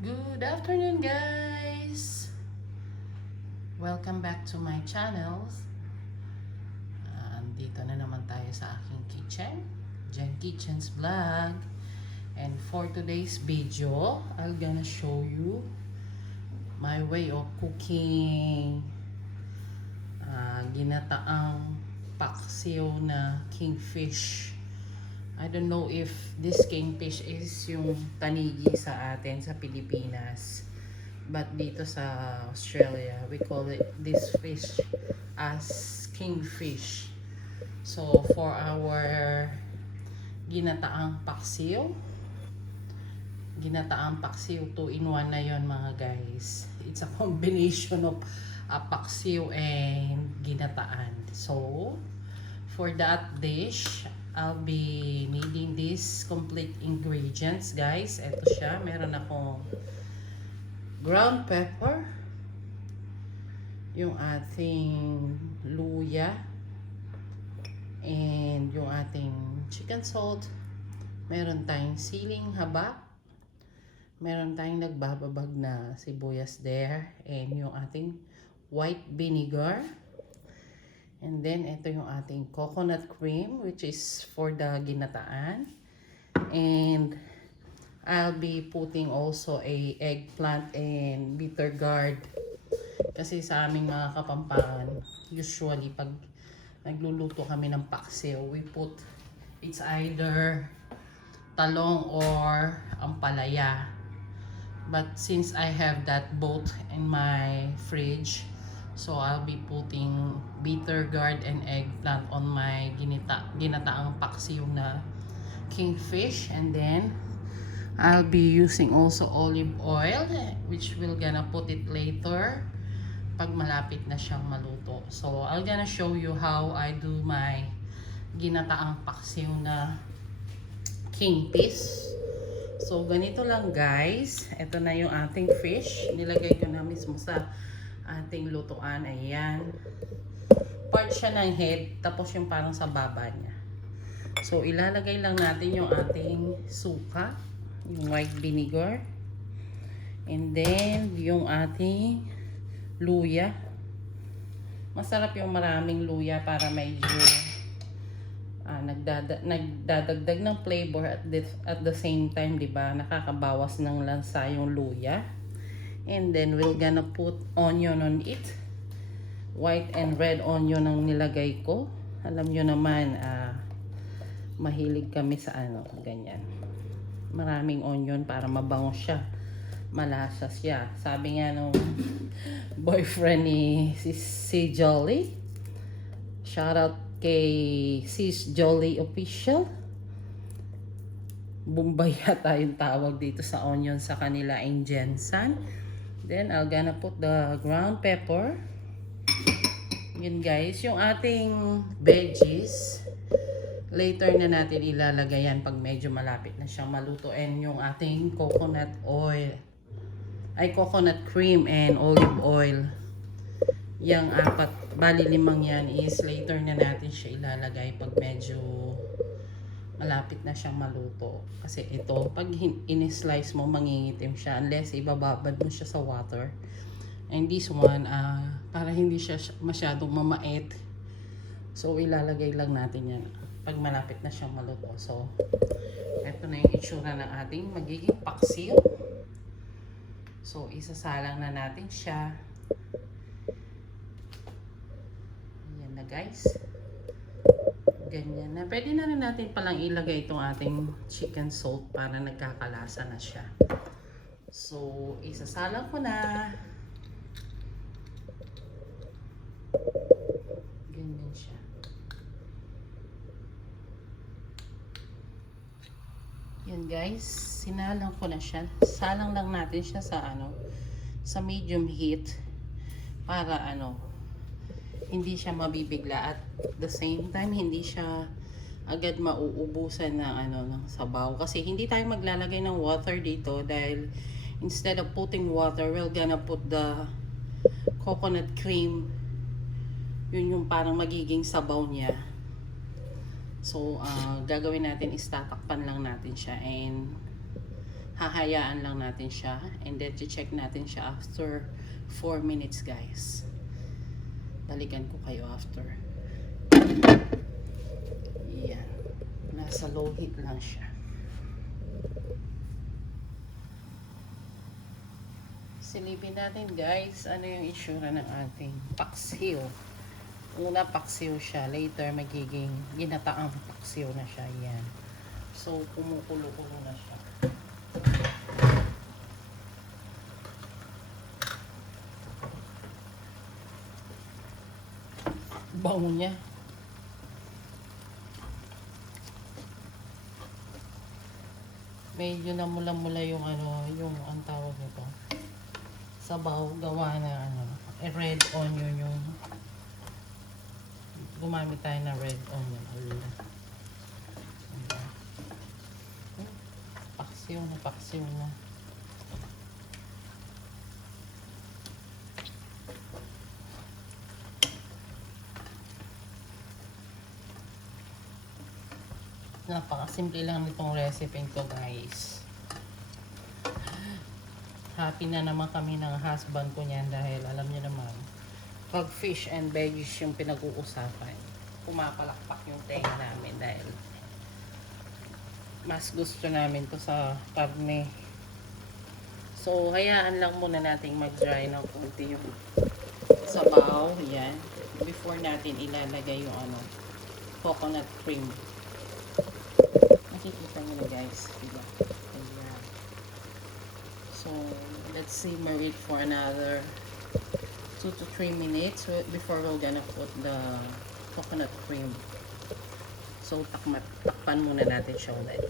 Good afternoon, guys! Welcome back to my channel. Dito na naman tayo sa aking kitchen, GHENG KITCHENS vlog. And for today's video, I'm gonna show you my way of cooking ginataang paksiw na kingfish. I don't know if this kingfish is yung tanigi sa atin sa Pilipinas. But dito sa Australia, we call it this fish as kingfish. So for our ginataang paksiw, ginataang paksiw 2-in-1 na yon mga guys. It's a combination of paksiw and ginataan. So for that dish, I'll be needing these complete ingredients, guys. Ito siya. Meron akong ground pepper, yung ating luya, and yung ating chicken salt. Meron tayong siling haba. Meron tayong nagbababag na sibuyas there. And yung ating white vinegar. And then, ito yung ating coconut cream, which is for the ginataan. And I'll be putting also a eggplant and bitter gourd. Kasi sa aming mga Kapampangan, usually pag nagluluto kami ng paksiw, we put, it's either talong or ampalaya. But since I have that both in my fridge, so I'll be putting bitter gourd and eggplant on my ginataang paksiw na kingfish. And then I'll be using also olive oil, which we're gonna put it later pag malapit na siyang maluto. So I'm gonna show you how I do my ginataang paksiw na kingfish. So ganito lang, guys. Ito na yung ating fish. Nilagay ko na mismo sa ating lutuan. Ayan. Part siya ng head, tapos yung parang sa baba niya. So ilalagay lang natin yung ating suka, yung white vinegar, and then yung ating luya. Masarap yung maraming luya para medyo nagdadagdag ng flavor at the same time, di ba? Nakakabawas ng lansa yung luya. And then we're gonna put onion on it. White and red onion ang nilagay ko. Alam nyo naman, mahilig kami sa ganyan. Maraming onion para mabango siya. Malasa siya. Sabi nga nung boyfriend ni si Jolly. Shout out kay Sis Jolly Official. Bombay yata yung tawag dito sa onion sa kanila, in Jensen. Then I'm gonna put the ground pepper. Yun, guys, yung ating veggies, later na natin ilalagay yan pag medyo malapit na siyang maluto. And yung ating coconut oil, coconut cream and olive oil, yung apat, bali 5 yan is later na natin siya ilalagay pag medyo malapit na siyang maluto. Kasi ito, pag in-slice mo, mangingitim siya unless ibababad mo siya sa water. And this one, para hindi siya masyadong mamait, so ilalagay lang natin yan pag malapit na siyang maluto. So ito na yung itsura ng ating magiging paksiw. So isasalang na natin siya. Ayan na, guys. Ganyan na. Pwede na rin natin palang ilagay itong ating chicken salt para nagkakalasa na siya. So isasalang ko na. Ganyan siya. Yan, guys, sinalang ko na siya. Salang lang natin siya sa sa medium heat para hindi siya mabibigla at the same time hindi siya agad mauubusan ng sabaw. Kasi hindi tayo maglalagay ng water dito dahil instead of putting water, we're gonna put the coconut cream. Yun yung parang magiging sabaw niya. So, gagawin natin is tatakpan lang natin siya and hahayaan lang natin siya, and then check natin siya after 4 minutes guys. Balikan ko kayo after. Yan, nasa low heat lang siya. Silipin natin guys, ano yung itsura ng ating paksiw. Una paksiw siya, later magiging ginataang paksiw na siya. Yan. So kumukulo-kulo na siya. Bango niya. Medyo namula-mula yung yung ang tawag nito. Sabaw, gawa na red onion yung gumamit tayo ng red onion. Paksiw na, paksiw na. Napakasimple lang nitong recipe ko guys. Happy na naman kami ng husband ko niyan dahil alam niyo naman, pag fish and veggies yung pinag-uusapan, pumapalakpak yung tenga namin dahil mas gusto namin to sa karne. So, hayaan lang muna nating mag-dry ng konti yung sabaw. Yan. Before natin ilalagay yung coconut cream. Nakikita nyo na guys. Diba? Ayan. So, let's simmer it for another 2 to 3 minutes before we're gonna put the coconut cream. So, takpan muna natin siya ulit.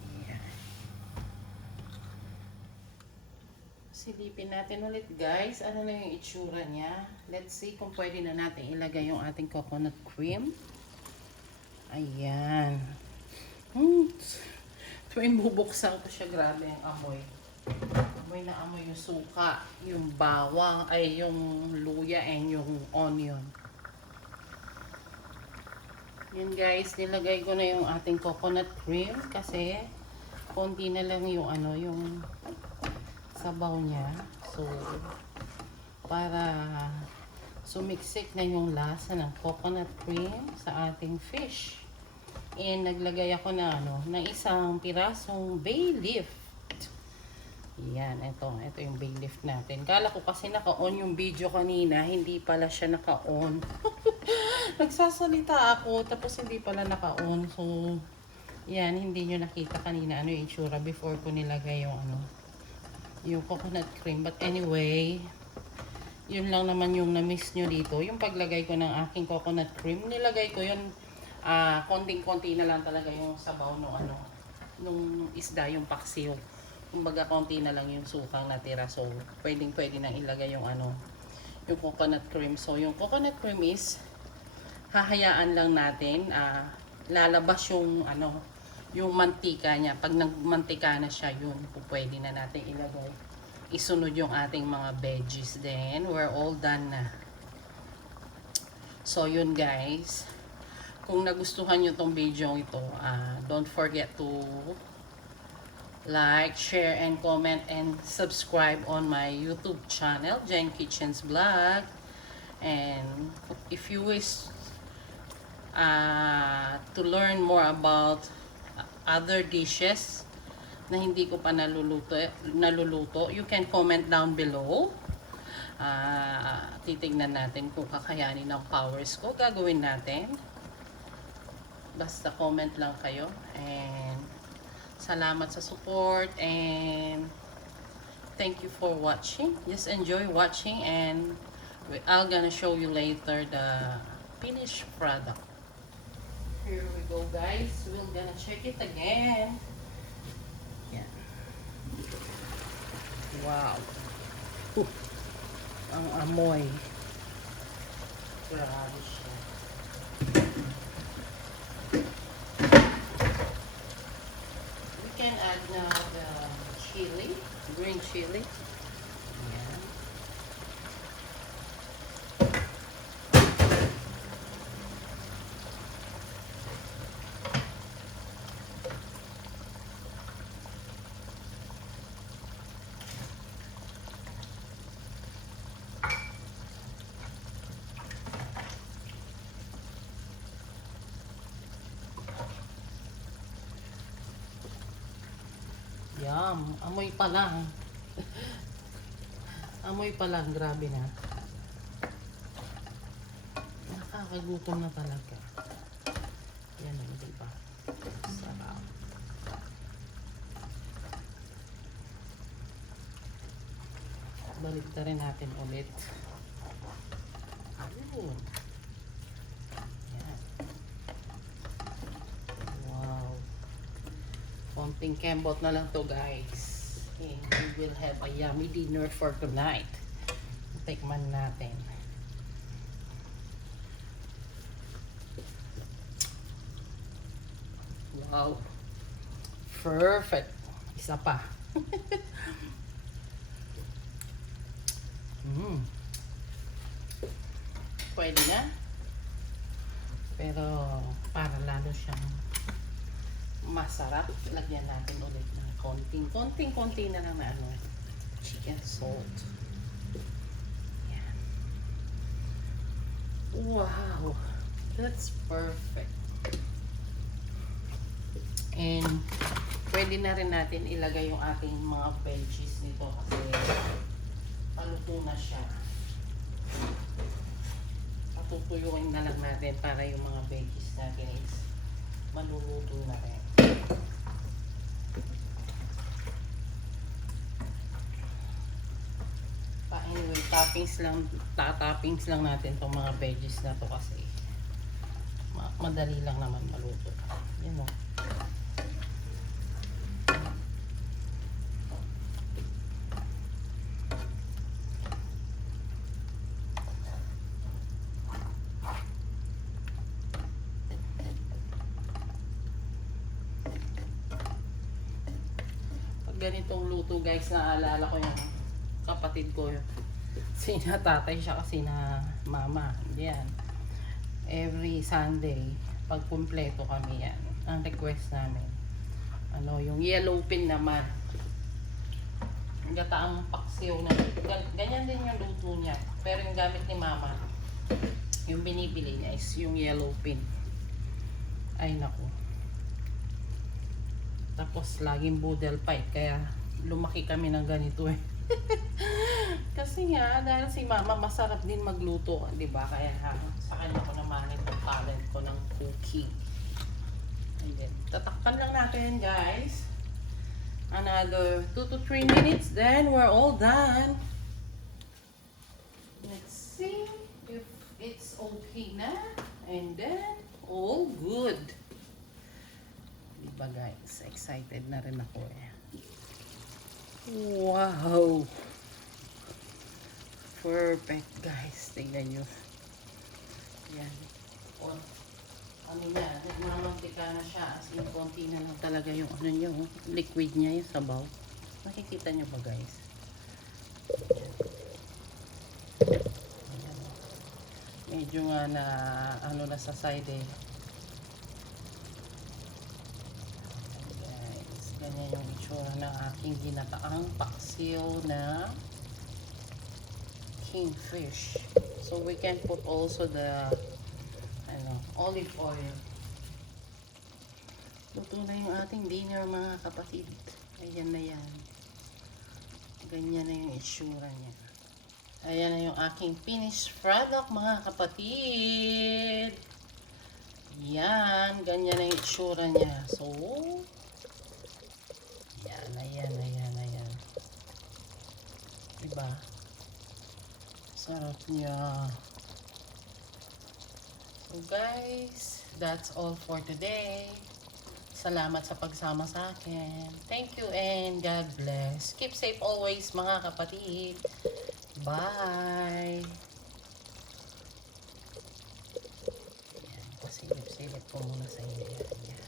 Ayan. Silipin natin ulit guys. Ano na yung itsura niya? Let's see kung pwede na natin ilagay yung ating coconut cream. Ayan. Tuwing bubuksan ko siya, grabe ang amoy. Amoy na amoy yung suka, yung bawang, ay yung luya, and yung onion. Yun guys, nilagay ko na yung ating coconut cream kasi konti na lang yung yung sabaw niya. So, para sumiksik na yung lasa ng coconut cream sa ating fish. And naglagay ako na na isang pirasong bay leaf. Yan, ito yung bay leaf natin. Kala ko kasi naka-on yung video kanina, hindi pala siya naka-on. Nagsasalita ako tapos hindi pala naka-on. So, yan, hindi nyo nakita kanina ano yung itsura before ko nilagay yung yung coconut cream. But anyway, yun lang naman yung na-miss nyo dito. Yung paglagay ko ng aking coconut cream, nilagay ko yun, konting-konti na lang talaga yung sabaw nung isda, yung paksiw. Kumbaga, konti na lang yung sukang natira. So, pwedeng-pwede nang ilagay yung yung coconut cream. So, yung coconut cream is, hahayaan lang natin, lalabas yung yung mantika niya. Pag nagmantika na siya, yun, pwede na natin ilagay. Isunod yung ating mga veggies. Then, we're all done na. So, yun guys. Kung nagustuhan nyo tong video ito, don't forget to like, share, and comment, and subscribe on my YouTube channel, GHENG KITCHENS Vlog. And if you wish to learn more about other dishes na hindi ko pa naluluto, you can comment down below. Titignan natin kung kakayanin ng powers ko. Gagawin natin. Basta comment lang kayo. And salamat sa support. And thank you for watching. Just enjoy watching. And I'm gonna show you later the finished product. Here we go guys. We're gonna check it again. Yeah. Wow. Ang amoy. Grabe siya. We can add now the chili, green chili. Ayan. Yum! Amoy pa lang. Amoy pa lang, grabe na. Nakakagutom na talaga. Yan o, diba? Sarap. Balik na rin natin ulit. Ayun. Yan. Wow. Konting kembot na lang to, guys. And we will have a yummy dinner for tonight. Tikman natin. Wow. Perfect. Isa pa. Pwede na. Pero para lalo siyang masarap, lagyan natin ulit ng konti na lang na ano, chicken salt. Yan. Wow. That's perfect. And pwede na rin natin ilagay yung ating mga veggies nito kasi paluto na siya. Tutuyuin na lang natin para yung mga veggies natin is maluluto na rin. Anyway, toppings lang natin itong mga veggies na to kasi madali lang naman maluto. Yun o. Ganitong luto, guys, naalala ko yung kapatid ko, sina tatay siya kasi na mama. Yan, every Sunday pag kumpleto kami, yan ang request namin. Ano, yung yellow pin naman, gataang paksiw na ganyan din yung luto niya, pero yung gamit ni mama, yung binibili niya is yung yellow pin. Ay naku. Tapos laging boodle fight, kaya lumaki kami ng ganito eh. Kasi nga, dahil si mama masarap din magluto, di ba? Kaya sa kanya ko naman itong talent ko ng cooking. And then, tatakpan lang natin, guys. Another 2 to 3 minutes, then we're all done. Let's see if it's okay na. And then, all good. Diba, guys? Excited na rin ako eh. Wow! Perfect, guys. Tingnan nyo. Yan. O, ano niya, nagmamantika na siya. As in, konti na lang talaga yung ano niya, liquid niya, yung sabaw. Nakikita nyo ba, guys? Ayan. Medyo nga na, ano na sa side eh. Ganyan yung itsura ng aking ginataang paksiw na kingfish. So we can put also the olive oil. Luto na yung ating dinner, mga kapatid. Ayan na yan. Ganyan na yung itsura niya. Ayan na yung aking finished product, mga kapatid. Yan. Ganyan na yung itsura niya. So ayan. Diba? Sarap niya. So guys, that's all for today. Salamat sa pagsama sa akin. Thank you and God bless. Keep safe always, mga kapatid. Bye! Ayan, pasilip-silip ko muna sa inyo. Ayan.